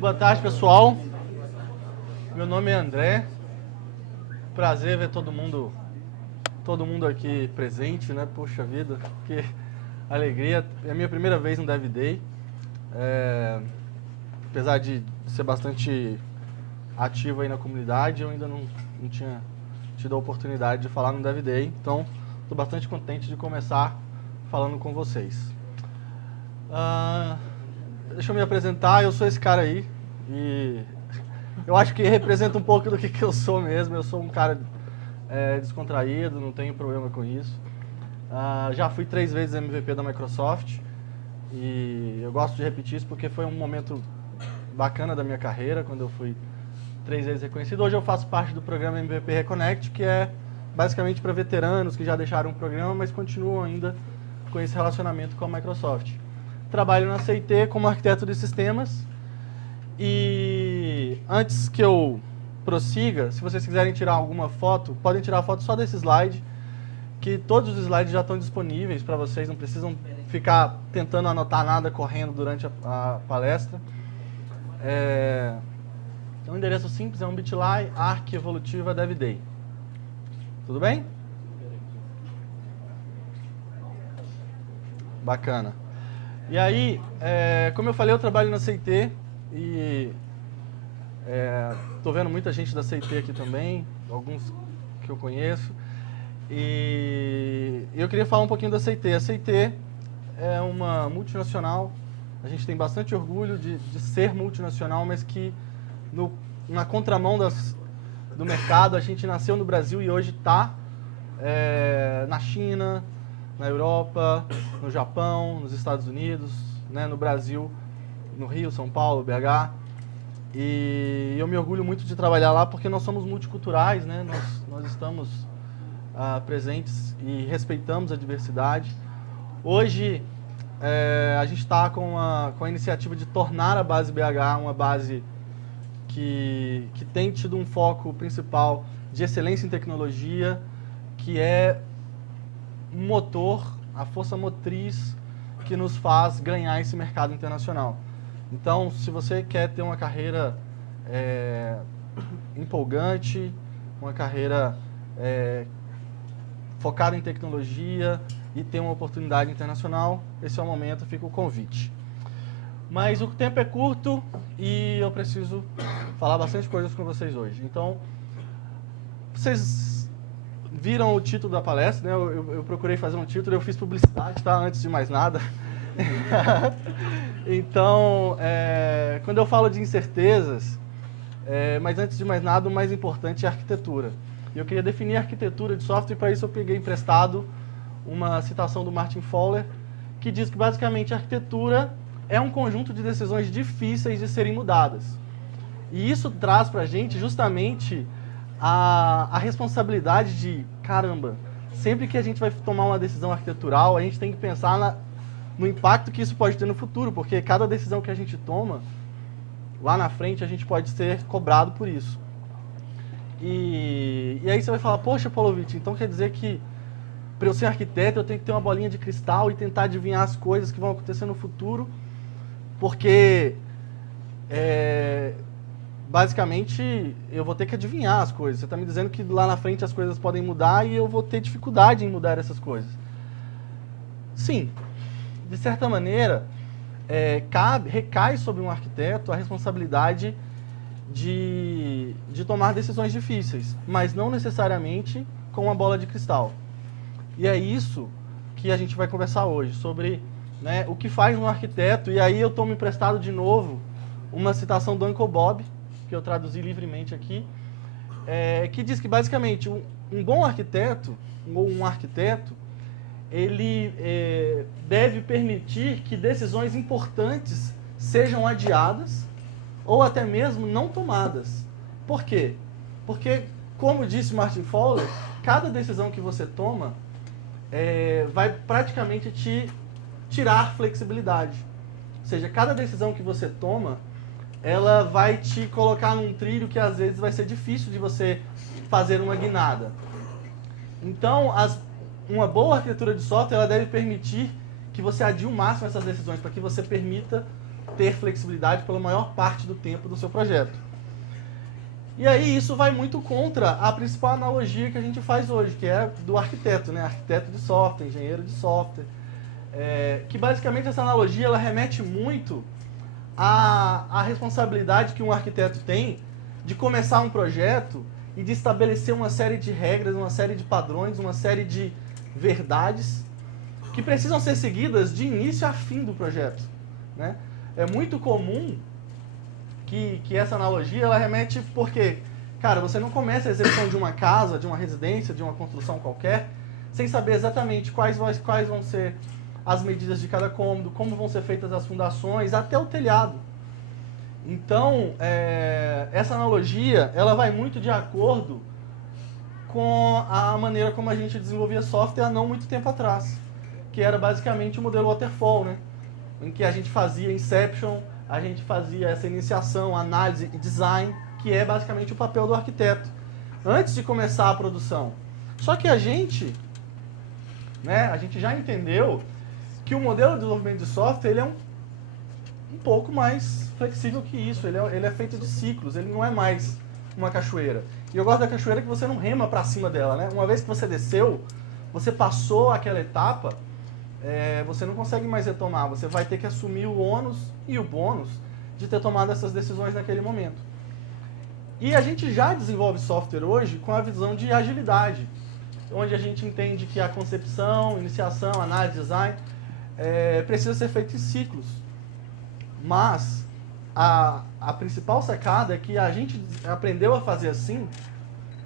Boa tarde, pessoal. Meu nome é André. Prazer ver todo mundo aqui presente, né? Poxa vida, que alegria. É a minha primeira vez no Dev Day. Apesar de ser bastante ativo aí na comunidade, eu ainda não tinha tido a oportunidade de falar no Dev Day. Então, estou bastante contente de começar falando com vocês. Deixa eu me apresentar, eu sou esse cara aí e eu acho que representa um pouco do que eu sou mesmo. Eu sou um cara descontraído, não tenho problema com isso. Já fui 3 vezes MVP da Microsoft e eu gosto de repetir isso porque foi um momento bacana da minha carreira, quando eu fui 3 vezes reconhecido. Hoje eu faço parte do programa MVP Reconnect, que é basicamente para veteranos que já deixaram o programa, mas continuam ainda com esse relacionamento com a Microsoft. Trabalho na CIT como arquiteto de sistemas e antes que eu prossiga, se vocês quiserem tirar alguma foto, podem tirar foto só desse slide, que todos os slides já estão disponíveis para vocês, não precisam ficar tentando anotar nada correndo durante a palestra. Um endereço simples é um bit.ly arc evolutiva dev day. Tudo bem? Bacana. E aí, como eu falei, eu trabalho na CIT e estou vendo muita gente da CIT aqui também, alguns que eu conheço. E eu queria falar um pouquinho da CIT. A CIT é uma multinacional, a gente tem bastante orgulho de ser multinacional, mas que na contramão do mercado, a gente nasceu no Brasil e hoje está na China, na Europa, no Japão, nos Estados Unidos, né, no Brasil, no Rio, São Paulo, BH. E eu me orgulho muito de trabalhar lá porque nós somos multiculturais, né, nós estamos presentes e respeitamos a diversidade. Hoje, a gente está com a iniciativa de tornar a base BH uma base que tem tido um foco principal de excelência em tecnologia, que é um motor, a força motriz que nos faz ganhar esse mercado internacional. Então, se você quer ter uma carreira empolgante, uma carreira focada em tecnologia e ter uma oportunidade internacional, esse é o momento, fica o convite. Mas o tempo é curto e eu preciso falar bastante coisas com vocês hoje. Então, vocês viram o título da palestra, né? Eu procurei fazer um título, eu fiz publicidade, tá? Antes de mais nada. Então, quando eu falo de incertezas, mas antes de mais nada, o mais importante é a arquitetura. E eu queria definir a arquitetura de software, e para isso eu peguei emprestado uma citação do Martin Fowler, que diz que basicamente a arquitetura é um conjunto de decisões difíceis de serem mudadas. E isso traz para a gente justamente a responsabilidade de, caramba, sempre que a gente vai tomar uma decisão arquitetural, a gente tem que pensar no impacto que isso pode ter no futuro, porque cada decisão que a gente toma, lá na frente, a gente pode ser cobrado por isso. E aí você vai falar, poxa, Paulovitch, então quer dizer que para eu ser arquiteto eu tenho que ter uma bolinha de cristal e tentar adivinhar as coisas que vão acontecer no futuro, porque basicamente eu vou ter que adivinhar as coisas. Você está me dizendo que lá na frente as coisas podem mudar e eu vou ter dificuldade em mudar essas coisas. Sim, de certa maneira, recai sobre um arquiteto a responsabilidade de tomar decisões difíceis, mas não necessariamente com uma bola de cristal. E é isso que a gente vai conversar hoje, sobre, né, o que faz um arquiteto. E aí eu tomo emprestado de novo uma citação do Uncle Bob, que eu traduzi livremente aqui, que diz que basicamente um bom arquiteto, ou um arquiteto, ele deve permitir que decisões importantes sejam adiadas ou até mesmo não tomadas. Por quê? Porque, como disse Martin Fowler, cada decisão que você toma vai praticamente te tirar flexibilidade. Ou seja, cada decisão que você toma, ela vai te colocar num trilho que às vezes vai ser difícil de você fazer uma guinada. Então, uma boa arquitetura de software ela deve permitir que você adie o máximo essas decisões, para que você permita ter flexibilidade pela maior parte do tempo do seu projeto. E aí isso vai muito contra a principal analogia que a gente faz hoje, que é do arquiteto, né? Arquiteto de software, engenheiro de software. Que basicamente essa analogia ela remete muito à responsabilidade que um arquiteto tem de começar um projeto e de estabelecer uma série de regras, uma série de padrões, uma série de verdades que precisam ser seguidas de início a fim do projeto, né? É muito comum que essa analogia ela remete porque, cara, você não começa a execução de uma casa, de uma residência, de uma construção qualquer, sem saber exatamente quais vão ser as medidas de cada cômodo, como vão ser feitas as fundações, até o telhado. Então, essa analogia ela vai muito de acordo com a maneira como a gente desenvolvia software há não muito tempo atrás, que era basicamente o modelo waterfall, né? Em que a gente fazia inception, a gente fazia essa iniciação, análise e design, que é basicamente o papel do arquiteto, antes de começar a produção. Só que a gente já entendeu que o modelo de desenvolvimento de software ele é um pouco mais flexível que isso, ele é feito de ciclos, ele não é mais uma cachoeira. E eu gosto da cachoeira que você não rema para cima dela, né? Uma vez que você desceu, você passou aquela etapa, você não consegue mais retomar, você vai ter que assumir o ônus e o bônus de ter tomado essas decisões naquele momento. E a gente já desenvolve software hoje com a visão de agilidade, onde a gente entende que a concepção, iniciação, análise, design, precisa ser feito em ciclos. Mas a principal sacada é que a gente aprendeu a fazer assim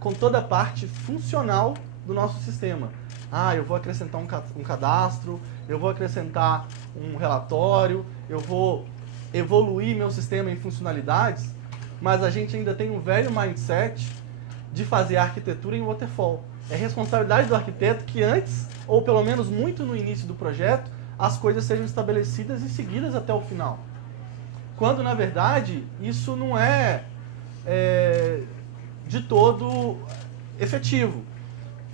com toda a parte funcional do nosso sistema. Eu vou acrescentar um cadastro, eu vou acrescentar um relatório, eu vou evoluir meu sistema em funcionalidades, mas a gente ainda tem um velho mindset de fazer arquitetura em waterfall. É responsabilidade do arquiteto que antes, ou pelo menos muito no início do projeto, as coisas sejam estabelecidas e seguidas até o final. Quando, na verdade, isso não é de todo efetivo.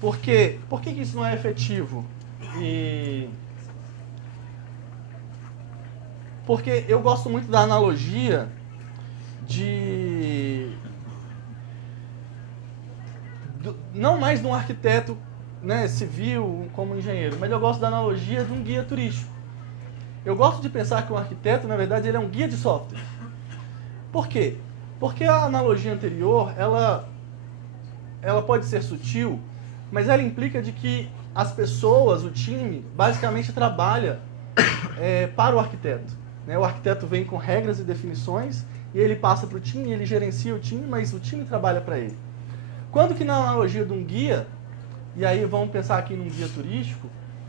Por que isso não é efetivo? Porque eu gosto muito da analogia não mais de um arquiteto, né, civil como engenheiro, mas eu gosto da analogia de um guia turístico. Eu gosto de pensar que um arquiteto, na verdade, ele é um guia de software. Por quê? Porque a analogia anterior, ela pode ser sutil, mas ela implica de que as pessoas, o time, basicamente trabalha para o arquiteto, né? O arquiteto vem com regras e definições, e ele passa para o time, ele gerencia o time, mas o time trabalha para ele. Quando que na analogia de um guia, e aí vamos pensar aqui num guia turístico,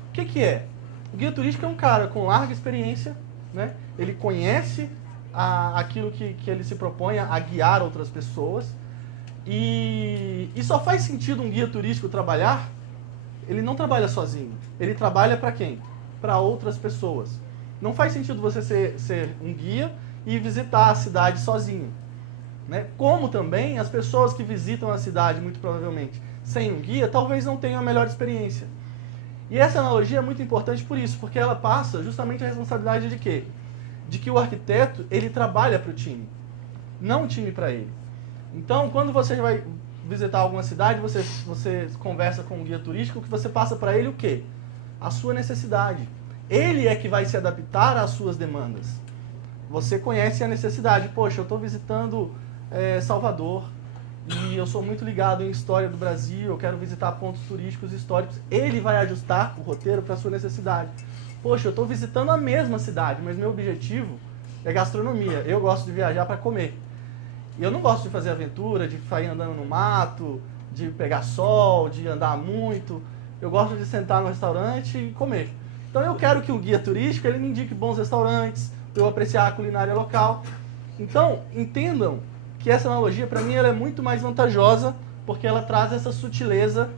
o que é? O guia turístico é um cara com larga experiência, né? Ele conhece aquilo que ele se propõe a guiar outras pessoas. E só faz sentido um guia turístico trabalhar, ele não trabalha sozinho. Ele trabalha para quem? Para outras pessoas. Não faz sentido você ser um guia e visitar a cidade sozinho, né? Como também as pessoas que visitam a cidade, muito provavelmente, sem um guia, talvez não tenham a melhor experiência. E essa analogia é muito importante por isso, porque ela passa justamente a responsabilidade de quê? De que o arquiteto, ele trabalha para o time, não o time para ele. Então, quando você vai visitar alguma cidade, você conversa com um guia turístico, que você passa para ele o quê? A sua necessidade. Ele é que vai se adaptar às suas demandas. Você conhece a necessidade. Poxa, eu estou visitando Salvador, e eu sou muito ligado em história do Brasil, eu quero visitar pontos turísticos históricos. Ele vai ajustar o roteiro para a sua necessidade. Poxa, eu estou visitando a mesma cidade, mas meu objetivo é gastronomia. Eu gosto de viajar para comer. E eu não gosto de fazer aventura, de sair andando no mato, de pegar sol, de andar muito. Eu gosto de sentar no restaurante e comer. Então eu quero que o guia turístico ele me indique bons restaurantes, para eu apreciar a culinária local. Então, entendam que essa analogia, para mim, ela é muito mais vantajosa, porque ela traz essa sutileza,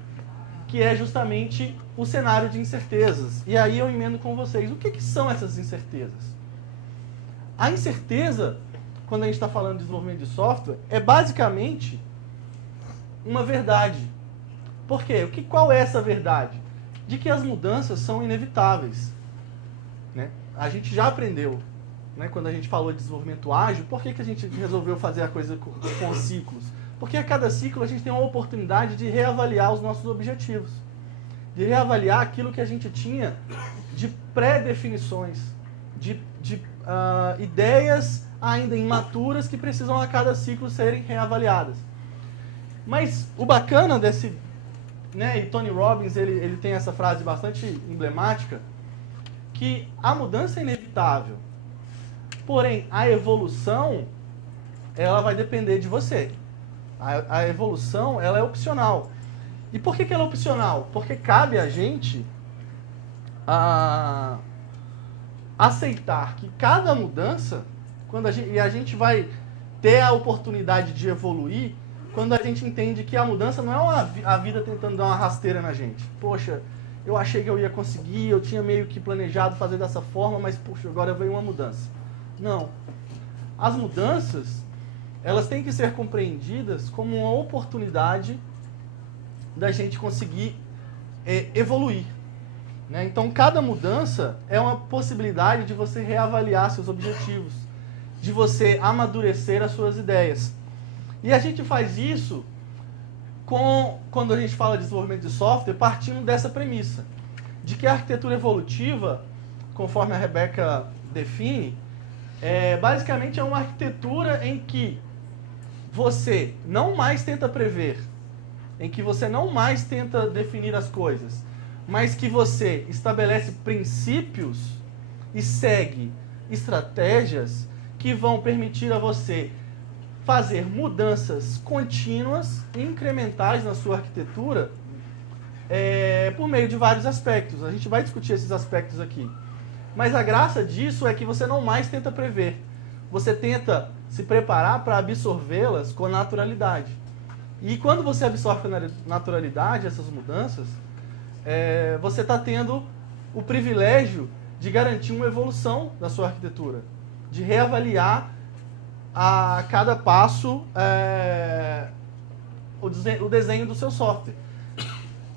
que é justamente o cenário de incertezas. E aí eu emendo com vocês. O que são essas incertezas? A incerteza, quando a gente está falando de desenvolvimento de software, é basicamente uma verdade. Por quê? Qual é essa verdade? De que as mudanças são inevitáveis, né? A gente já aprendeu né, quando a gente falou de desenvolvimento ágil, por que a gente resolveu fazer a coisa com ciclos? Porque a cada ciclo a gente tem uma oportunidade de reavaliar os nossos objetivos, de reavaliar aquilo que a gente tinha de pré-definições, de ideias ainda imaturas que precisam a cada ciclo serem reavaliadas. Mas o bacana desse, né, e Tony Robbins ele tem essa frase bastante emblemática, que a mudança é inevitável, porém a evolução ela vai depender de você. A evolução ela é opcional. E por que ela é opcional? Porque cabe a gente aceitar que cada mudança, e a gente vai ter a oportunidade de evoluir quando a gente entende que a mudança não é a vida tentando dar uma rasteira na gente. Poxa, eu achei que eu ia conseguir, eu tinha meio que planejado fazer dessa forma, mas puxa, agora veio uma mudança. Não. As mudanças, elas têm que ser compreendidas como uma oportunidade da gente conseguir evoluir. Né? Então, cada mudança é uma possibilidade de você reavaliar seus objetivos, de você amadurecer as suas ideias. E a gente faz isso quando a gente fala de desenvolvimento de software, partindo dessa premissa, de que a arquitetura evolutiva, conforme a Rebeca define, basicamente é uma arquitetura em que você não mais tenta prever, em que você não mais tenta definir as coisas, mas que você estabelece princípios e segue estratégias que vão permitir a você fazer mudanças contínuas e incrementais na sua arquitetura por meio de vários aspectos. A gente vai discutir esses aspectos aqui. Mas a graça disso é que você não mais tenta prever. Você tenta se preparar para absorvê-las com naturalidade. E quando você absorve com naturalidade essas mudanças, você está tendo o privilégio de garantir uma evolução da sua arquitetura, de reavaliar a cada passo o desenho do seu software.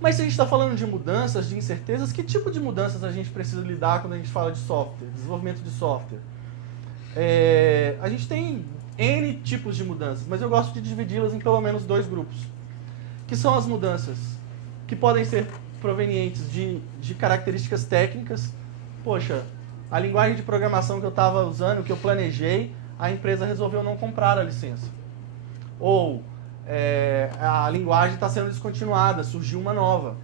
Mas se a gente está falando de mudanças, de incertezas, que tipo de mudanças a gente precisa lidar quando a gente fala de software, desenvolvimento de software? A gente tem N tipos de mudanças, mas eu gosto de dividi-las em pelo menos 2 grupos, que são as mudanças que podem ser provenientes de características técnicas. Poxa, a linguagem de programação que eu estava usando, que eu planejei, a empresa resolveu não comprar a licença. Ou a linguagem está sendo descontinuada, surgiu uma nova.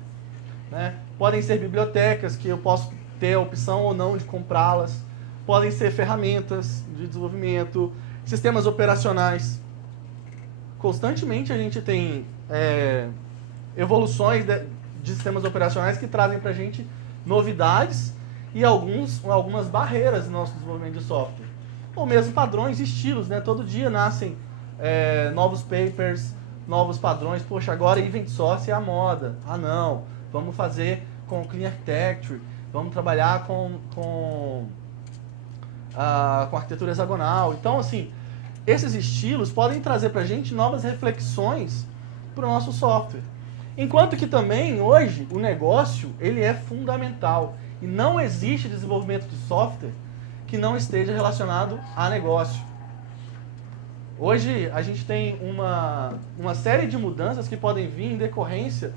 Né? Podem ser bibliotecas, que eu posso ter a opção ou não de comprá-las. Podem ser ferramentas de desenvolvimento, sistemas operacionais. Constantemente a gente tem evoluções de sistemas operacionais que trazem para a gente novidades e algumas barreiras no nosso desenvolvimento de software. Ou mesmo padrões e estilos, né? Todo dia nascem novos papers, novos padrões. Poxa, agora Event Source é a moda. Ah, não. Vamos fazer com Clean Architecture. Vamos trabalhar com arquitetura hexagonal. Então, assim, esses estilos podem trazer para a gente novas reflexões para o nosso software. Enquanto que também, hoje, o negócio ele é fundamental. E não existe desenvolvimento de software que não esteja relacionado a negócio. Hoje a gente tem uma série de mudanças que podem vir em decorrência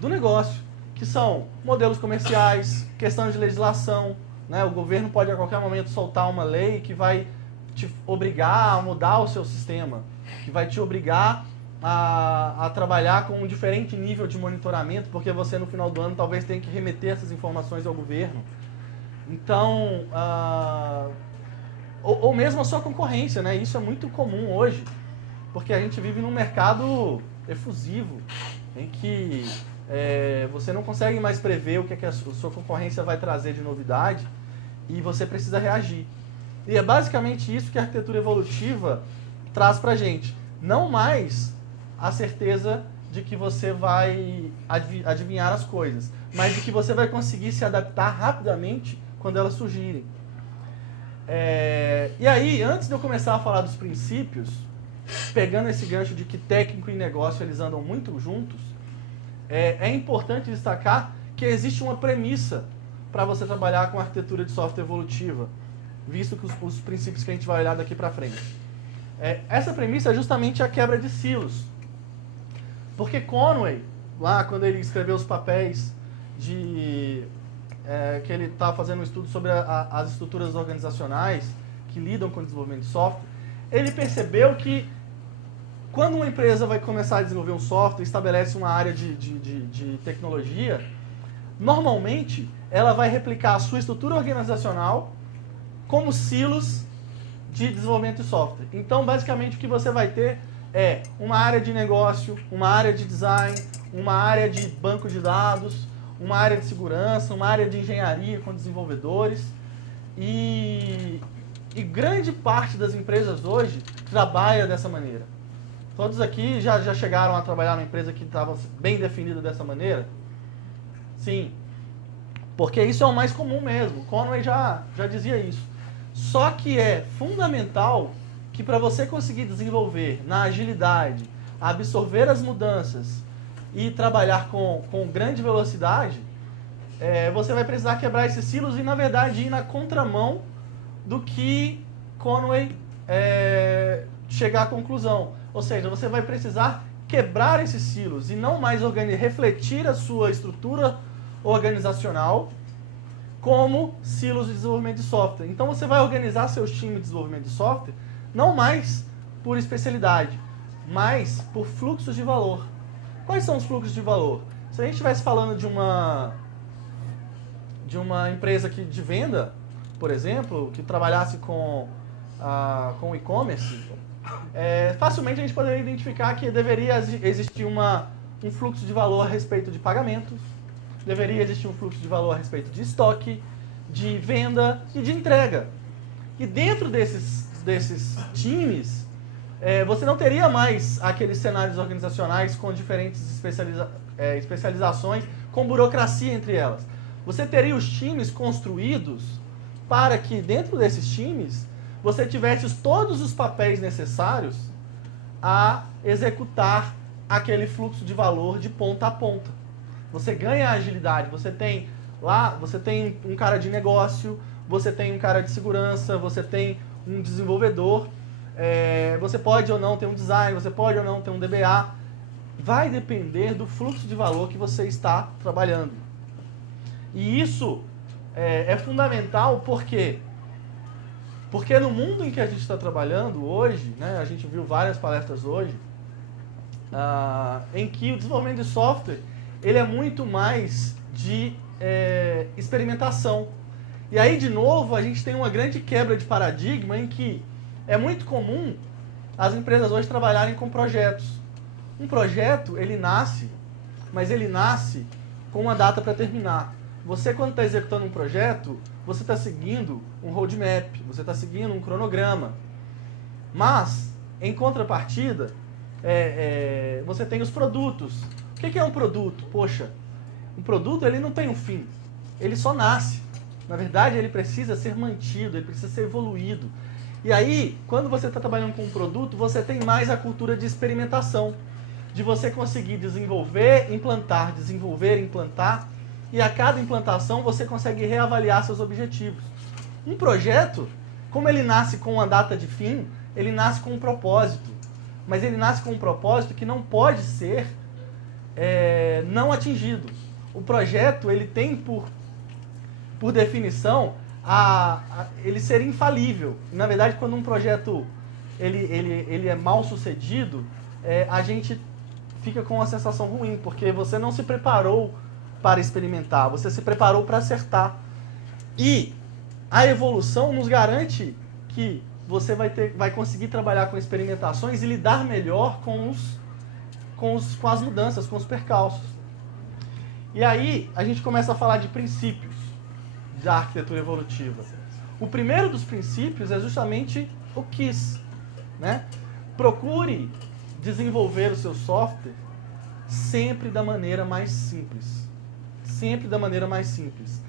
do negócio, que são modelos comerciais, questão de legislação, né? O governo pode a qualquer momento soltar uma lei que vai te obrigar a mudar o seu sistema, que vai te obrigar a trabalhar com um diferente nível de monitoramento, porque você no final do ano talvez tenha que remeter essas informações ao governo. Então, ou mesmo a sua concorrência, né? Isso é muito comum hoje, porque a gente vive num mercado efusivo, em que você não consegue mais prever o que a sua concorrência vai trazer de novidade e você precisa reagir. E é basicamente isso que a arquitetura evolutiva traz pra gente. Não mais a certeza de que você vai adivinhar as coisas, mas de que você vai conseguir se adaptar rapidamente quando elas surgirem. E aí, antes de eu começar a falar dos princípios, pegando esse gancho de que técnico e negócio eles andam muito juntos, é importante destacar que existe uma premissa para você trabalhar com arquitetura de software evolutiva. visto que os princípios que a gente vai olhar daqui para frente. Essa premissa é justamente a quebra de silos. Porque Conway, lá quando ele escreveu os papéis que ele estava fazendo um estudo sobre as estruturas organizacionais que lidam com o desenvolvimento de software, ele percebeu que quando uma empresa vai começar a desenvolver um software, estabelece uma área de tecnologia, normalmente ela vai replicar a sua estrutura organizacional como silos de desenvolvimento de software. Então, basicamente, o que você vai ter é uma área de negócio, uma área de design, uma área de banco de dados, uma área de segurança, uma área de engenharia com desenvolvedores. E grande parte das empresas hoje trabalha dessa maneira. Todos aqui já chegaram a trabalhar numa empresa que estava bem definida dessa maneira? Sim. Porque isso é o mais comum mesmo. Conway já dizia isso. Só que é fundamental que para você conseguir desenvolver na agilidade, absorver as mudanças e trabalhar com grande velocidade, você vai precisar quebrar esses silos e, na verdade, ir na contramão do que Conway chegar à conclusão. Ou seja, você vai precisar quebrar esses silos e não mais refletir a sua estrutura organizacional como silos de desenvolvimento de software. Então você vai organizar seus times de desenvolvimento de software não mais por especialidade, mas por fluxos de valor. Quais são os fluxos de valor? Se a gente estivesse falando de uma empresa de venda, por exemplo, que trabalhasse com e-commerce, facilmente a gente poderia identificar que deveria existir um fluxo de valor a respeito de pagamentos, deveria existir um fluxo de valor a respeito de estoque, de venda e de entrega. E dentro desses times, você não teria mais aqueles cenários organizacionais com diferentes especializações, com burocracia entre elas. Você teria os times construídos para que dentro desses times você tivesse todos os papéis necessários a executar aquele fluxo de valor de ponta a ponta. Você ganha agilidade, você tem um cara de negócio, você tem um cara de segurança, você tem um desenvolvedor, você pode ou não ter um design, você pode ou não ter um DBA. Vai depender do fluxo de valor que você está trabalhando. E isso é fundamental porque no mundo em que a gente está trabalhando hoje, né, a gente viu várias palestras hoje, em que o desenvolvimento de software ele é muito mais de experimentação. E aí, de novo, a gente tem uma grande quebra de paradigma em que é muito comum as empresas hoje trabalharem com projetos. Um projeto, ele nasce, mas ele nasce com uma data para terminar. Você, quando está executando um projeto, você está seguindo um roadmap, você está seguindo um cronograma. Mas, em contrapartida, você tem os produtos. O que é um produto? Poxa, um produto ele não tem um fim, ele só nasce. Na verdade, ele precisa ser mantido, ele precisa ser evoluído. E aí, quando você está trabalhando com um produto, você tem mais a cultura de experimentação, de você conseguir desenvolver, implantar, e a cada implantação você consegue reavaliar seus objetivos. Um projeto, como ele nasce com uma data de fim, ele nasce com um propósito, mas ele nasce com um propósito que não pode ser não atingido. O projeto, ele tem por definição, ele ser infalível. Na verdade, quando um projeto ele é mal sucedido, a gente fica com uma sensação ruim, porque você não se preparou para experimentar, você se preparou para acertar. E a evolução nos garante que você vai conseguir trabalhar com experimentações e lidar melhor com as mudanças, com os percalços. E aí a gente começa a falar de princípios da arquitetura evolutiva. O primeiro dos princípios é justamente o KISS, né? Procure desenvolver o seu software sempre da maneira mais simples. Sempre da maneira mais simples.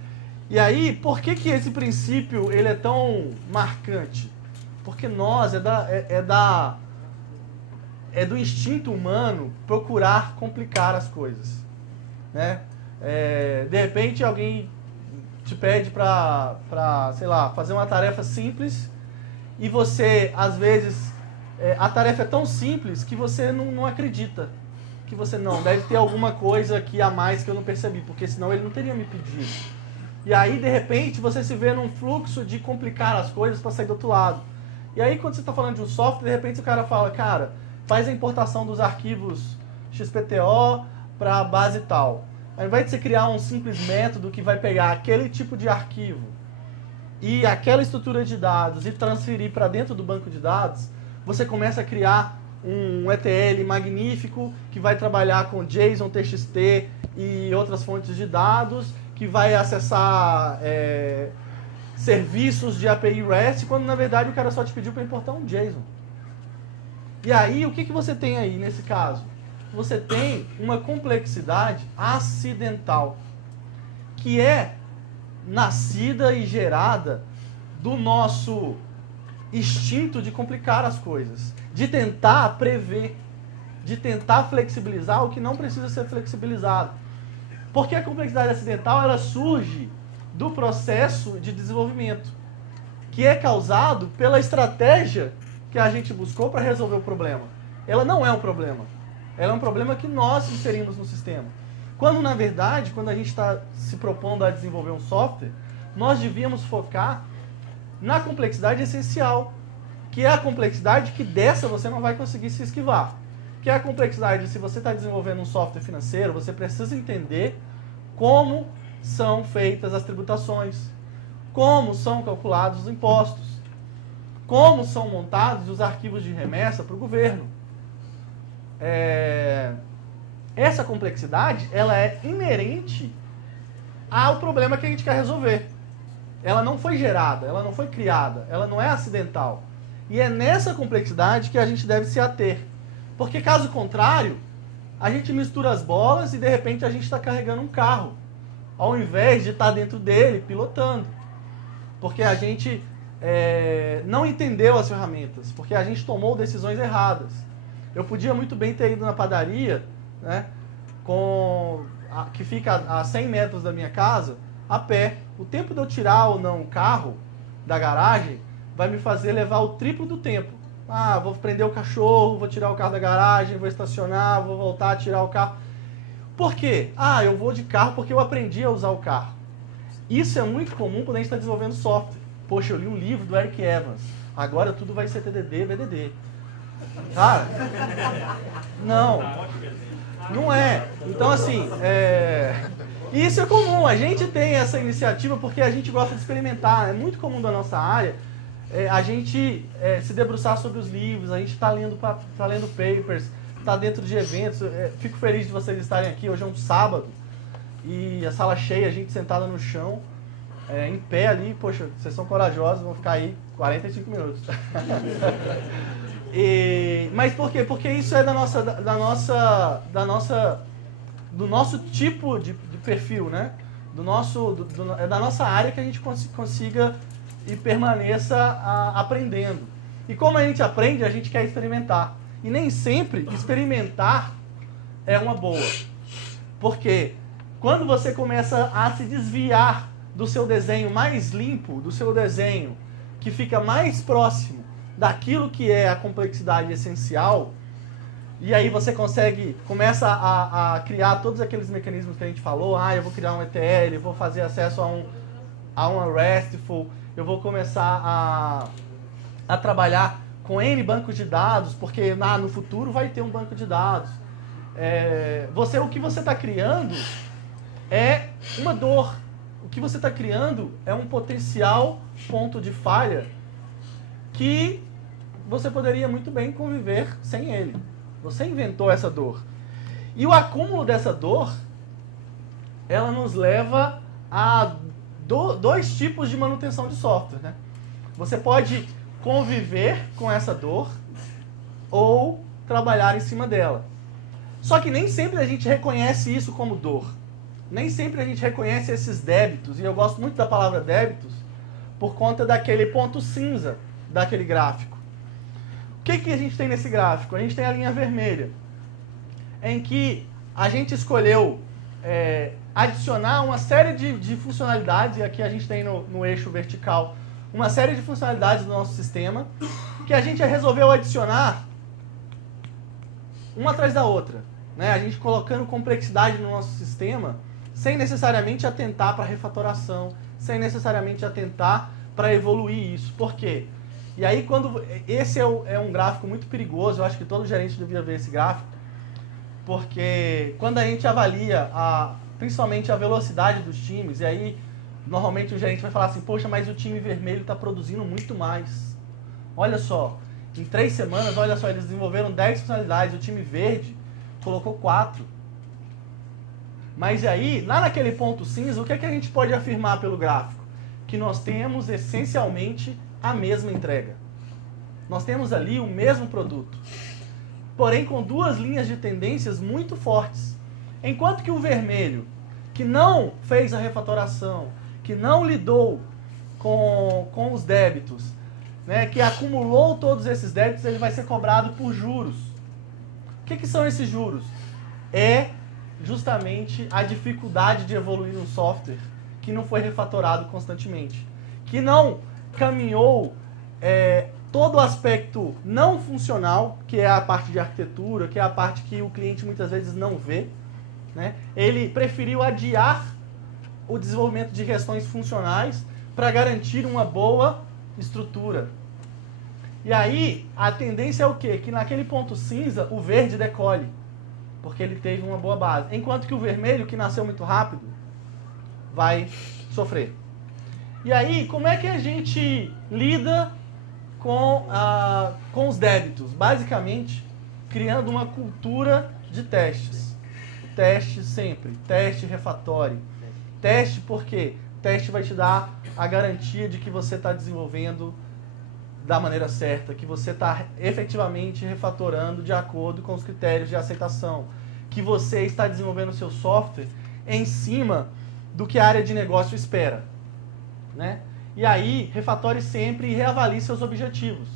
E aí, por que esse princípio ele é tão marcante? Porque nós, é do instinto humano procurar complicar as coisas, né? De repente alguém te pede para, sei lá, fazer uma tarefa simples e você, às vezes, a tarefa é tão simples que você não acredita. Que você não, deve ter alguma coisa aqui a mais que eu não percebi, porque senão ele não teria me pedido. E aí, de repente, você se vê num fluxo de complicar as coisas para sair do outro lado. E aí, quando você está falando de um software, de repente o cara fala, cara, faz a importação dos arquivos XPTO para a base tal. Ao invés de você criar um simples método que vai pegar aquele tipo de arquivo e aquela estrutura de dados e transferir para dentro do banco de dados, você começa a criar um ETL magnífico que vai trabalhar com JSON, TXT e outras fontes de dados, que vai acessar serviços de API REST, quando na verdade o cara só te pediu para importar um JSON. E aí, o que você tem aí nesse caso? Você tem uma complexidade acidental, que é nascida e gerada do nosso instinto de complicar as coisas, de tentar prever, de tentar flexibilizar o que não precisa ser flexibilizado. Porque a complexidade acidental ela surge do processo de desenvolvimento, que é causado pela estratégia que a gente buscou para resolver o problema. Ela não é um problema. Ela é um problema que nós inserimos no sistema. Quando, na verdade, quando a gente está se propondo a desenvolver um software, nós devíamos focar na complexidade essencial, que é a complexidade que dessa você não vai conseguir se esquivar. Que é a complexidade de se você está desenvolvendo um software financeiro, você precisa entender como são feitas as tributações, como são calculados os impostos, como são montados os arquivos de remessa para o governo. Essa complexidade ela é inerente ao problema que a gente quer resolver. Ela não foi gerada, ela não foi criada, ela não é acidental. E é nessa complexidade que a gente deve se ater. Porque caso contrário, a gente mistura as bolas e de repente a gente está carregando um carro, ao invés de estar dentro dele, pilotando. Porque a gente não entendeu as ferramentas, porque a gente tomou decisões erradas. Eu podia muito bem ter ido na padaria, né, que fica a 100 metros da minha casa, a pé. O tempo de eu tirar ou não o carro da garagem vai me fazer levar o triplo do tempo. Ah, vou prender o cachorro, vou tirar o carro da garagem, vou estacionar, vou voltar a tirar o carro. Por quê? Ah, eu vou de carro porque eu aprendi a usar o carro. Isso é muito comum quando a gente está desenvolvendo software. Poxa, eu li um livro do Eric Evans. Agora tudo vai ser TDD, VDD. Cara, não é. Então, assim, isso é comum. A gente tem essa iniciativa porque a gente gosta de experimentar. É muito comum da nossa área a gente se debruçar sobre os livros, a gente está lendo papers, está dentro de eventos. Fico feliz de vocês estarem aqui. Hoje é um sábado e a sala cheia, a gente sentada no chão, em pé ali. Poxa, vocês são corajosos, vão ficar aí 45 minutos. Mas por quê? Porque isso é do nosso tipo de perfil, né? É da nossa área que a gente consiga e permaneça aprendendo. E como a gente aprende, a gente quer experimentar. E nem sempre experimentar é uma boa. Porque quando você começa a se desviar do seu desenho mais limpo, do seu desenho que fica mais próximo daquilo que é a complexidade essencial, e aí você começa a criar todos aqueles mecanismos que a gente falou. Ah, eu vou criar um ETL, vou fazer acesso a uma RESTful, eu vou começar a trabalhar com N bancos de dados, porque no futuro vai ter um banco de dados. O que você está criando é uma dor. O que você está criando é um potencial ponto de falha que você poderia muito bem conviver sem ele. Você inventou essa dor. E o acúmulo dessa dor, ela nos leva a dois tipos de manutenção de software, né? Você pode conviver com essa dor ou trabalhar em cima dela. Só que nem sempre a gente reconhece isso como dor. Nem sempre a gente reconhece esses débitos. E eu gosto muito da palavra débitos por conta daquele ponto cinza daquele gráfico. O que a gente tem nesse gráfico? A gente tem a linha vermelha, em que a gente escolheu adicionar uma série de funcionalidades, e aqui a gente tem no eixo vertical uma série de funcionalidades do nosso sistema, que a gente resolveu adicionar uma atrás da outra, né? A gente colocando complexidade no nosso sistema, sem necessariamente atentar para a refatoração, sem necessariamente atentar para evoluir isso. Por quê? E aí, esse é um gráfico muito perigoso, eu acho que todo gerente devia ver esse gráfico, porque quando a gente avalia principalmente a velocidade dos times, e aí normalmente o gerente vai falar assim, poxa, mas o time vermelho está produzindo muito mais. Olha só, em 3 semanas, olha só, eles desenvolveram 10 funcionalidades, o time verde colocou 4. Mas e aí, lá naquele ponto cinza, o que é que a gente pode afirmar pelo gráfico? Que nós temos essencialmente a mesma entrega. Nós temos ali o mesmo produto, porém com 2 linhas de tendências muito fortes. Enquanto que o vermelho, que não fez a refatoração, que não lidou com os débitos, né, que acumulou todos esses débitos, ele vai ser cobrado por juros. O que são esses juros? É justamente a dificuldade de evoluir um software que não foi refatorado constantemente, que não caminhou todo o aspecto não funcional, que é a parte de arquitetura, que é a parte que o cliente muitas vezes não vê, né? Ele preferiu adiar o desenvolvimento de questões funcionais para garantir uma boa estrutura. E aí, a tendência é o quê? Que naquele ponto cinza, o verde decole, porque ele teve uma boa base. Enquanto que o vermelho, que nasceu muito rápido, vai sofrer. E aí, como é que a gente lida com os débitos? Basicamente, criando uma cultura de testes. Teste sempre, teste refatório. Teste por quê? Teste vai te dar a garantia de que você está desenvolvendo da maneira certa, que você está efetivamente refatorando de acordo com os critérios de aceitação, que você está desenvolvendo o seu software em cima do que a área de negócio espera, né? E aí, refatore sempre e reavalie seus objetivos.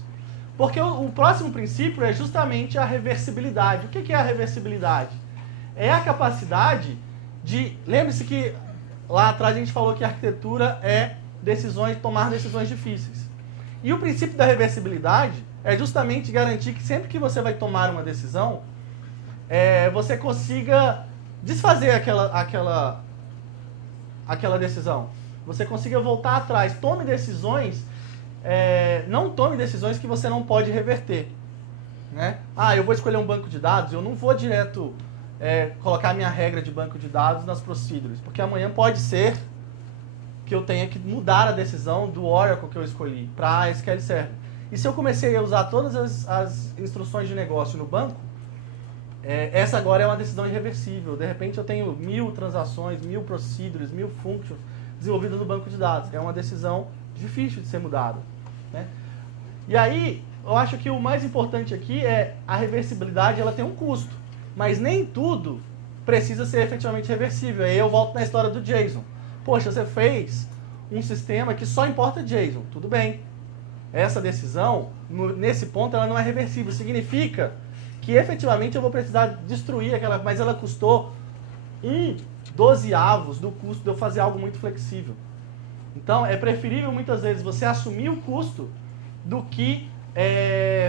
Porque o próximo princípio é justamente a reversibilidade. O que é a reversibilidade? É a capacidade de... Lembre-se que lá atrás a gente falou que a arquitetura é tomar decisões difíceis. E o princípio da reversibilidade é justamente garantir que sempre que você vai tomar uma decisão, você consiga desfazer aquela decisão. Você consiga voltar atrás. Tome decisões, não tome decisões que você não pode reverter, né? Eu vou escolher um banco de dados, eu não vou direto colocar minha regra de banco de dados nas procedures, porque amanhã pode ser que eu tenha que mudar a decisão do Oracle que eu escolhi para SQL Server. E se eu comecei a usar todas as instruções de negócio no banco, essa agora é uma decisão irreversível. De repente eu tenho 1000 transações, 1000 procedures, 1000 functions desenvolvidas no banco de dados. É uma decisão difícil de ser mudada, né? E aí, eu acho que o mais importante aqui é a reversibilidade, ela tem um custo. Mas nem tudo precisa ser efetivamente reversível. Aí eu volto na história do JSON. Poxa, você fez um sistema que só importa JSON. Tudo bem. Essa decisão, nesse ponto, ela não é reversível. Significa que efetivamente eu vou precisar destruir aquela... Mas ela custou 1/12 do custo de eu fazer algo muito flexível. Então, é preferível muitas vezes você assumir o custo do que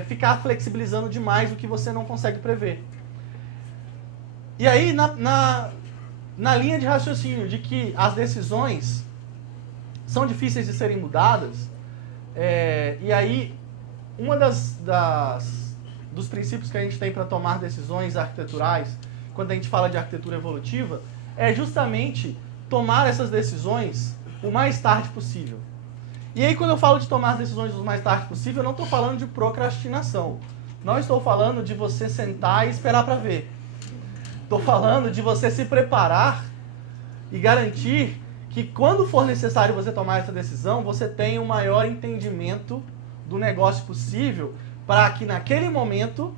ficar flexibilizando demais o que você não consegue prever. E aí, na linha de raciocínio de que as decisões são difíceis de serem mudadas, e aí, uma dos princípios que a gente tem para tomar decisões arquiteturais, quando a gente fala de arquitetura evolutiva, é justamente tomar essas decisões o mais tarde possível. E aí, quando eu falo de tomar decisões o mais tarde possível, eu não estou falando de procrastinação. Não estou falando de você sentar e esperar para ver. Estou falando de você se preparar e garantir que quando for necessário você tomar essa decisão, você tenha o maior entendimento do negócio possível para que naquele momento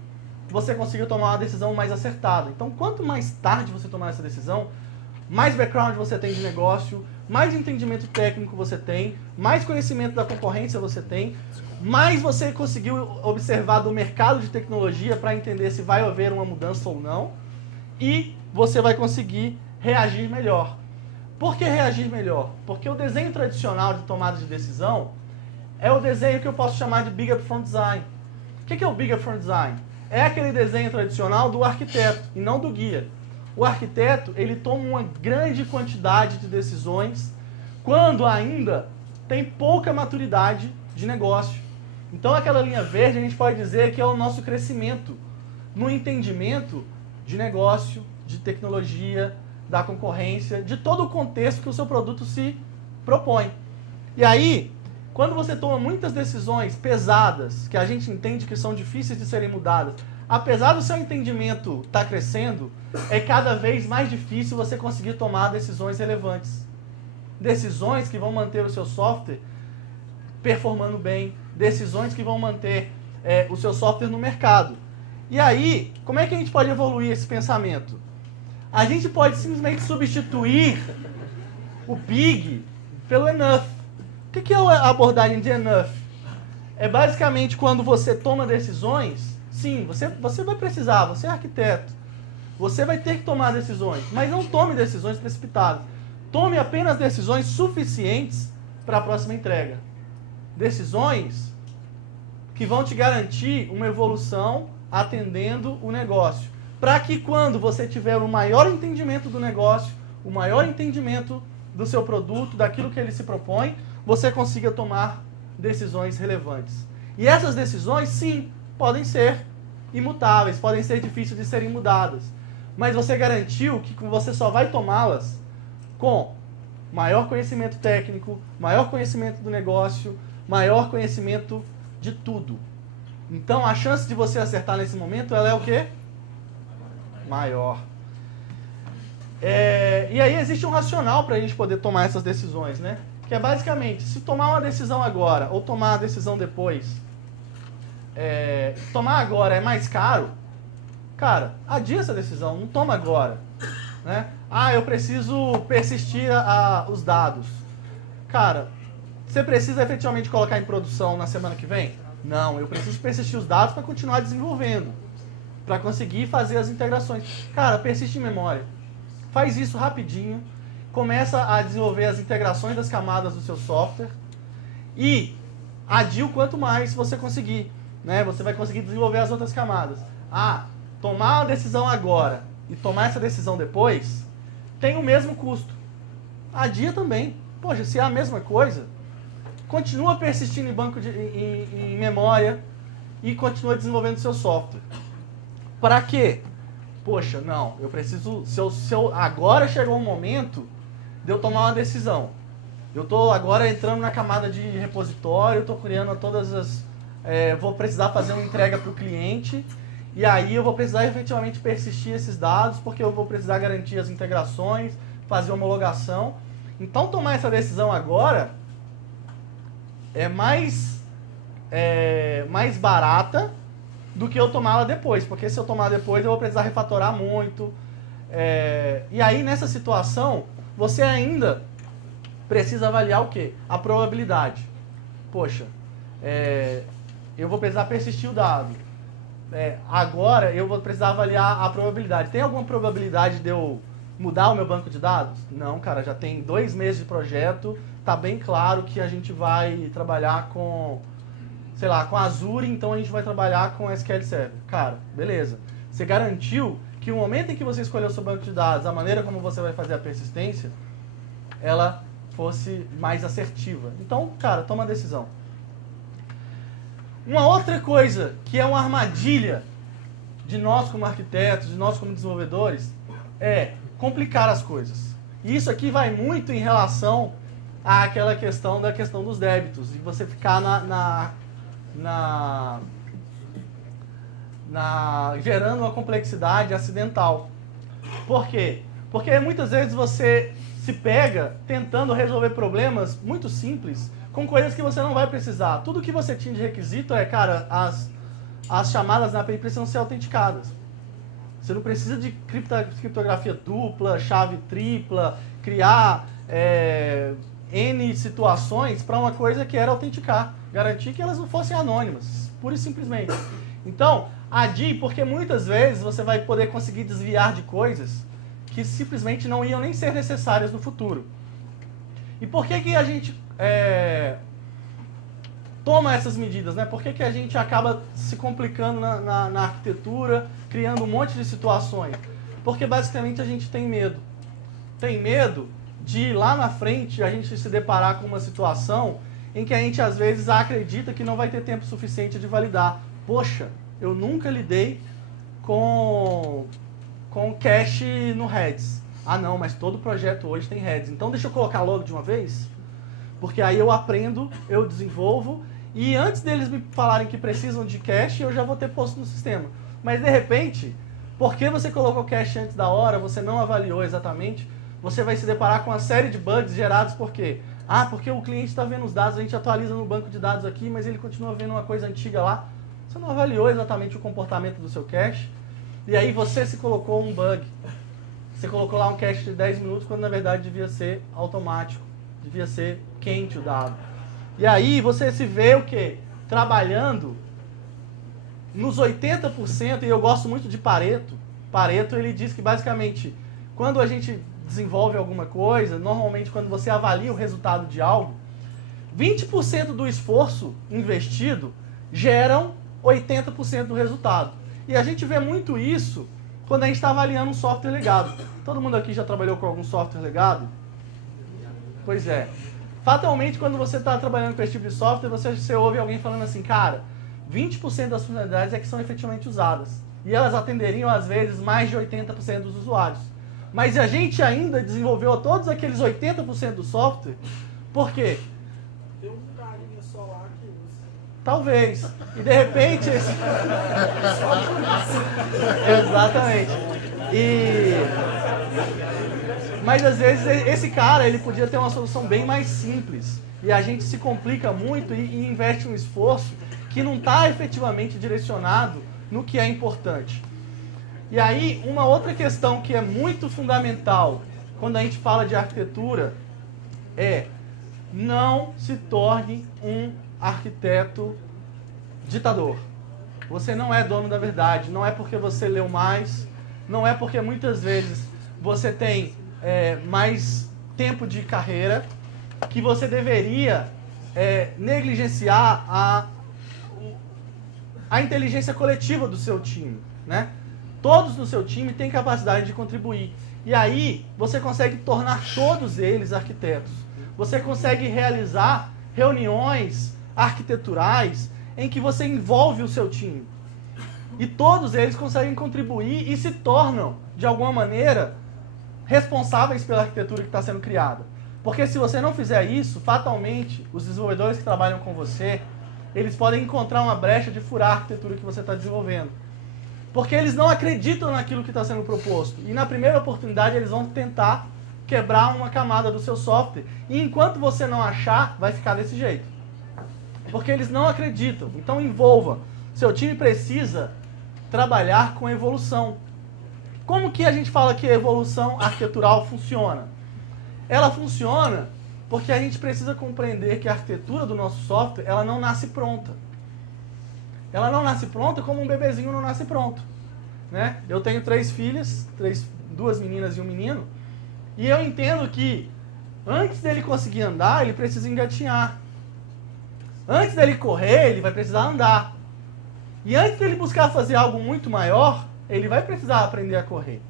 você consiga tomar uma decisão mais acertada. Então, quanto mais tarde você tomar essa decisão, mais background você tem de negócio, mais entendimento técnico você tem, mais conhecimento da concorrência você tem, mais você conseguiu observar do mercado de tecnologia para entender se vai haver uma mudança ou não, e você vai conseguir reagir melhor. Por que reagir melhor? Porque o desenho tradicional de tomada de decisão é o desenho que eu posso chamar de Big Upfront Design. O que é o Big Upfront Design? É aquele desenho tradicional do arquiteto e não do guia. O arquiteto, ele toma uma grande quantidade de decisões quando ainda tem pouca maturidade de negócio. Então aquela linha verde a gente pode dizer que é o nosso crescimento no entendimento de negócio, de tecnologia, da concorrência, de todo o contexto que o seu produto se propõe. E aí, quando você toma muitas decisões pesadas, que a gente entende que são difíceis de serem mudadas, apesar do seu entendimento estar crescendo, é cada vez mais difícil você conseguir tomar decisões relevantes. Decisões que vão manter o seu software performando bem, decisões que vão manter o seu software no mercado. E aí, como é que a gente pode evoluir esse pensamento? A gente pode simplesmente substituir o big pelo enough. O que é a abordagem de enough? É basicamente quando você toma decisões, sim, você vai precisar, você é arquiteto, você vai ter que tomar decisões, mas não tome decisões precipitadas. Tome apenas decisões suficientes para a próxima entrega. Decisões que vão te garantir uma evolução atendendo o negócio. Para que quando você tiver um maior entendimento do negócio, o maior entendimento do seu produto, daquilo que ele se propõe, você consiga tomar decisões relevantes. E essas decisões, sim, podem ser imutáveis, podem ser difíceis de serem mudadas. Mas você garantiu que você só vai tomá-las com maior conhecimento técnico, maior conhecimento do negócio, maior conhecimento de tudo. Então a chance de você acertar nesse momento, ela é o quê? Maior. E aí existe um racional para a gente poder tomar essas decisões, né? Que é basicamente, se tomar uma decisão agora ou tomar a decisão depois, tomar agora é mais caro, cara, adia essa decisão, não toma agora, né? Ah, eu preciso persistir os dados. Cara, você precisa efetivamente colocar em produção na semana que vem? Não, eu preciso persistir os dados para continuar desenvolvendo, para conseguir fazer as integrações. Cara, persiste em memória. Faz isso rapidinho, começa a desenvolver as integrações das camadas do seu software e adia o quanto mais você conseguir, né? Você vai conseguir desenvolver as outras camadas. Ah, tomar uma decisão agora e tomar essa decisão depois tem o mesmo custo. Adia também. Poxa, se é a mesma coisa, continua persistindo em banco em memória e continua desenvolvendo seu software. Para quê? Poxa, não, eu preciso... agora chegou o momento de eu tomar uma decisão. Eu estou agora entrando na camada de repositório, estou criando todas as... vou precisar fazer uma entrega para o cliente e aí eu vou precisar efetivamente persistir esses dados porque eu vou precisar garantir as integrações, fazer homologação. Então tomar essa decisão agora é mais barata do que eu tomá-la depois, porque se eu tomar depois eu vou precisar refatorar muito. E aí nessa situação você ainda precisa avaliar o quê? A probabilidade. Poxa, eu vou precisar persistir o dado. Agora eu vou precisar avaliar a probabilidade. Tem alguma probabilidade de eu mudar o meu banco de dados? Não, cara, já tem 2 meses de projeto, tá bem claro que a gente vai trabalhar com, sei lá, com Azure, então a gente vai trabalhar com SQL Server. Cara, beleza. Você garantiu que o momento em que você escolheu o seu banco de dados, a maneira como você vai fazer a persistência, ela fosse mais assertiva. Então, cara, toma a decisão. Uma outra coisa que é uma armadilha de nós como arquitetos, de nós como desenvolvedores, é complicar as coisas. E isso aqui vai muito em relação àquela questão dos débitos, de você ficar gerando uma complexidade acidental. Por quê? Porque muitas vezes você se pega tentando resolver problemas muito simples com coisas que você não vai precisar. Tudo que você tinha de requisito cara, as chamadas na API precisam ser autenticadas. Você não precisa de criptografia dupla, chave tripla, criar N situações para uma coisa que era autenticar. Garantir que elas não fossem anônimas, pura e simplesmente. Então, adie, porque muitas vezes você vai poder conseguir desviar de coisas que simplesmente não iam nem ser necessárias no futuro. E por que a gente toma essas medidas, né? Por que a gente acaba se complicando na arquitetura, criando um monte de situações? Porque basicamente a gente tem medo. Tem medo de lá na frente a gente se deparar com uma situação em que a gente às vezes acredita que não vai ter tempo suficiente de validar. Poxa, eu nunca lidei com cache no Redis. Ah não, mas todo projeto hoje tem Redis. Então deixa eu colocar logo de uma vez, porque aí eu aprendo, eu desenvolvo, e antes deles me falarem que precisam de cache, eu já vou ter posto no sistema. Mas de repente, porque você colocou cache antes da hora, você não avaliou exatamente, você vai se deparar com uma série de bugs gerados por quê? Ah, porque o cliente está vendo os dados, a gente atualiza no banco de dados aqui, mas ele continua vendo uma coisa antiga lá. Você não avaliou exatamente o comportamento do seu cache, e aí você se colocou um bug. Você colocou lá um cache de 10 minutos, quando na verdade devia ser automático, devia ser quente o dado. E aí você se vê o quê? Trabalhando nos 80%, e eu gosto muito de Pareto. Pareto, ele diz que basicamente, quando a gente desenvolve alguma coisa, normalmente quando você avalia o resultado de algo, 20% do esforço investido geram 80% do resultado. E a gente vê muito isso quando a gente está avaliando um software legado. Todo mundo aqui já trabalhou com algum software legado? Pois é. Fatalmente, quando você está trabalhando com esse tipo de software, você ouve alguém falando assim, cara, 20% das funcionalidades é que são efetivamente usadas. E elas atenderiam, às vezes, mais de 80% dos usuários. Mas a gente ainda desenvolveu todos aqueles 80% do software, por quê? Tem um carinha só lá que usa. Talvez. E de repente... Exatamente. Mas às vezes esse cara, ele podia ter uma solução bem mais simples. E a gente se complica muito e investe um esforço que não está efetivamente direcionado no que é importante. E aí, uma outra questão que é muito fundamental quando a gente fala de arquitetura é: não se torne um arquiteto ditador. Você não é dono da verdade, não é porque você leu mais, não é porque muitas vezes você tem mais tempo de carreira que você deveria negligenciar a inteligência coletiva do seu time, né? Todos no seu time têm capacidade de contribuir. E aí, você consegue tornar todos eles arquitetos. Você consegue realizar reuniões arquiteturais em que você envolve o seu time. E todos eles conseguem contribuir e se tornam, de alguma maneira, responsáveis pela arquitetura que está sendo criada. Porque se você não fizer isso, fatalmente, os desenvolvedores que trabalham com você, eles podem encontrar uma brecha de furar a arquitetura que você está desenvolvendo. Porque eles não acreditam naquilo que está sendo proposto. E na primeira oportunidade eles vão tentar quebrar uma camada do seu software. E enquanto você não achar, vai ficar desse jeito. Porque eles não acreditam. Então envolva. Seu time precisa trabalhar com evolução. Como que a gente fala que a evolução arquitetural funciona? Ela funciona porque a gente precisa compreender que a arquitetura do nosso software, ela não nasce pronta. Ela não nasce pronta como um bebezinho não nasce pronto, né? Eu tenho 3 filhas, 2 meninas e um menino, e eu entendo que antes dele conseguir andar, ele precisa engatinhar. Antes dele correr, ele vai precisar andar. E antes dele buscar fazer algo muito maior, ele vai precisar aprender a correr.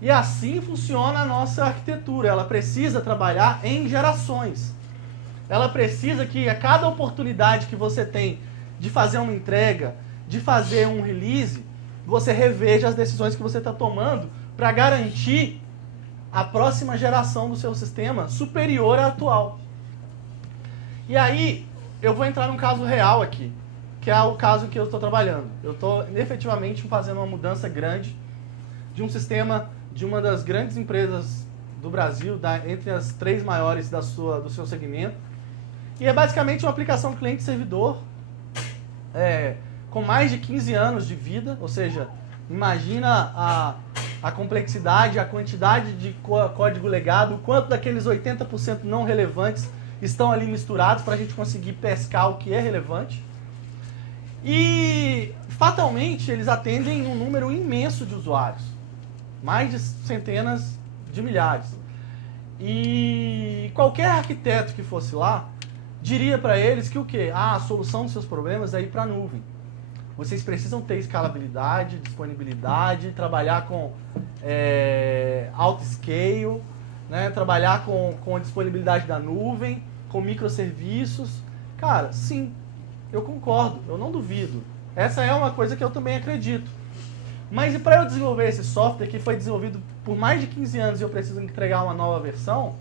E assim funciona a nossa arquitetura. Ela precisa trabalhar em gerações. Ela precisa que a cada oportunidade que você tem de fazer uma entrega, de fazer um release, você reveja as decisões que você está tomando para garantir a próxima geração do seu sistema superior à atual. E aí, eu vou entrar num caso real aqui, que é o caso que eu estou trabalhando. Eu estou efetivamente fazendo uma mudança grande de um sistema de uma das grandes empresas do Brasil, entre as 3 maiores do seu segmento. E é basicamente uma aplicação cliente-servidor, com mais de 15 anos de vida, ou seja, imagina a complexidade, a quantidade de código legado, o quanto daqueles 80% não relevantes estão ali misturados para a gente conseguir pescar o que é relevante. E, fatalmente, eles atendem um número imenso de usuários. mais de centenas de milhares. E qualquer arquiteto que fosse lá, diria para eles que o quê? Ah, a solução dos seus problemas é ir para a nuvem. Vocês precisam ter escalabilidade, disponibilidade, trabalhar com auto-scale, né? Trabalhar com a disponibilidade da nuvem, com microserviços. Cara, sim, eu concordo, eu não duvido. Essa é uma coisa que eu também acredito. Mas e para eu desenvolver esse software que foi desenvolvido por mais de 15 anos e eu preciso entregar uma nova versão,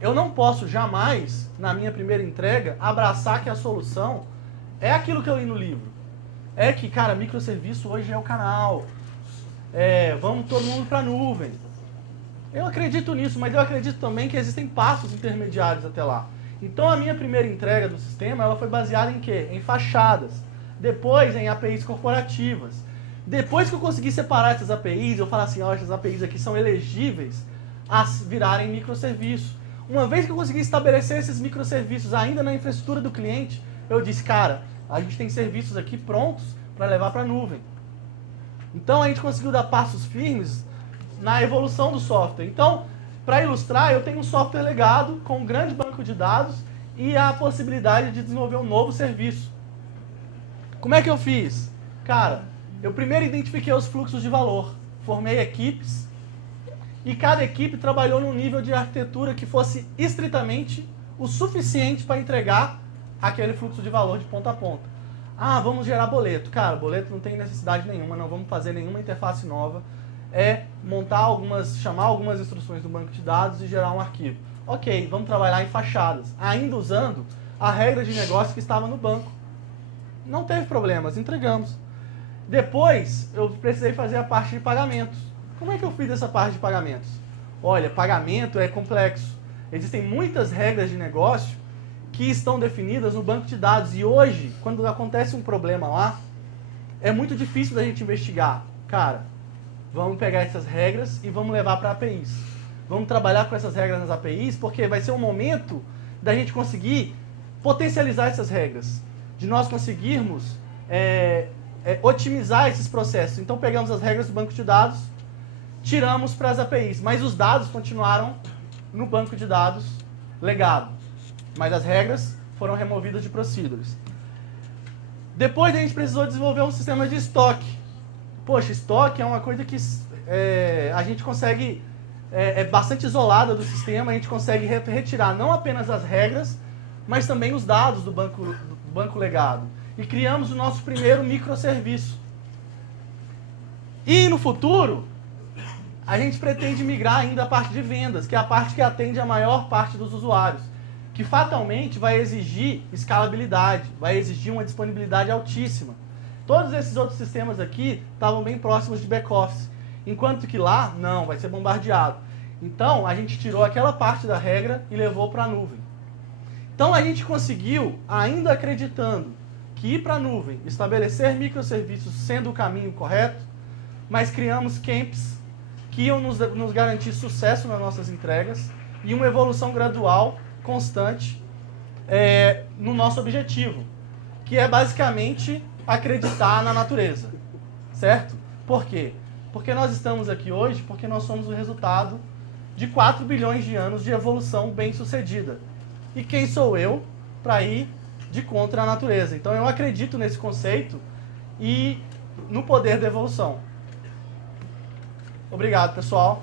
eu não posso jamais, na minha primeira entrega, abraçar que a solução é aquilo que eu li no livro. É que, cara, microserviço hoje é o canal. Vamos todo mundo para a nuvem. Eu acredito nisso, mas eu acredito também que existem passos intermediários até lá. Então a minha primeira entrega do sistema ela foi baseada em quê? Em fachadas. Depois em APIs corporativas. Depois que eu consegui separar essas APIs, eu falo assim, ó, essas APIs aqui são elegíveis a virarem microserviços. Uma vez que eu consegui estabelecer esses microserviços ainda na infraestrutura do cliente, eu disse, cara, a gente tem serviços aqui prontos para levar para a nuvem. Então a gente conseguiu dar passos firmes na evolução do software. Então, para ilustrar, eu tenho um software legado com um grande banco de dados e a possibilidade de desenvolver um novo serviço. Como é que eu fiz? Cara, eu primeiro identifiquei os fluxos de valor, formei equipes e cada equipe trabalhou num nível de arquitetura que fosse estritamente o suficiente para entregar aquele fluxo de valor de ponta a ponta. Ah, vamos gerar boleto. Cara, boleto não tem necessidade nenhuma, não vamos fazer nenhuma interface nova. Chamar algumas instruções do banco de dados e gerar um arquivo. Ok, vamos trabalhar em fachadas, ainda usando a regra de negócio que estava no banco. Não teve problemas, entregamos. Depois, eu precisei fazer a parte de pagamentos. Como é que eu fiz essa parte de pagamentos? Olha, pagamento é complexo. Existem muitas regras de negócio que estão definidas no banco de dados. E hoje, quando acontece um problema lá, é muito difícil da gente investigar. Cara, vamos pegar essas regras e vamos levar para APIs. Vamos trabalhar com essas regras nas APIs, porque vai ser um momento da gente conseguir potencializar essas regras. De nós conseguirmos otimizar esses processos. Então pegamos as regras do banco de dados, tiramos para as APIs, mas os dados continuaram no banco de dados legado. Mas as regras foram removidas de procedures. Depois a gente precisou desenvolver um sistema de estoque. Poxa, estoque é uma coisa que a gente consegue, bastante isolada do sistema, a gente consegue retirar não apenas as regras, mas também os dados do banco legado. E criamos o nosso primeiro microserviço. E no futuro, a gente pretende migrar ainda a parte de vendas, que é a parte que atende a maior parte dos usuários, que fatalmente vai exigir escalabilidade, vai exigir uma disponibilidade altíssima. Todos esses outros sistemas aqui estavam bem próximos de back-office, enquanto que lá, não, vai ser bombardeado. Então, a gente tirou aquela parte da regra e levou para a nuvem. Então, a gente conseguiu, ainda acreditando que ir para a nuvem, estabelecer microserviços sendo o caminho correto, mas criamos camps que iam nos garantir sucesso nas nossas entregas e uma evolução gradual, constante, no nosso objetivo, que é basicamente acreditar na natureza, certo? Por quê? Porque nós estamos aqui hoje, porque nós somos o resultado de 4 bilhões de anos de evolução bem-sucedida. E quem sou eu para ir de contra a natureza? Então eu acredito nesse conceito e no poder da evolução. Obrigado, pessoal.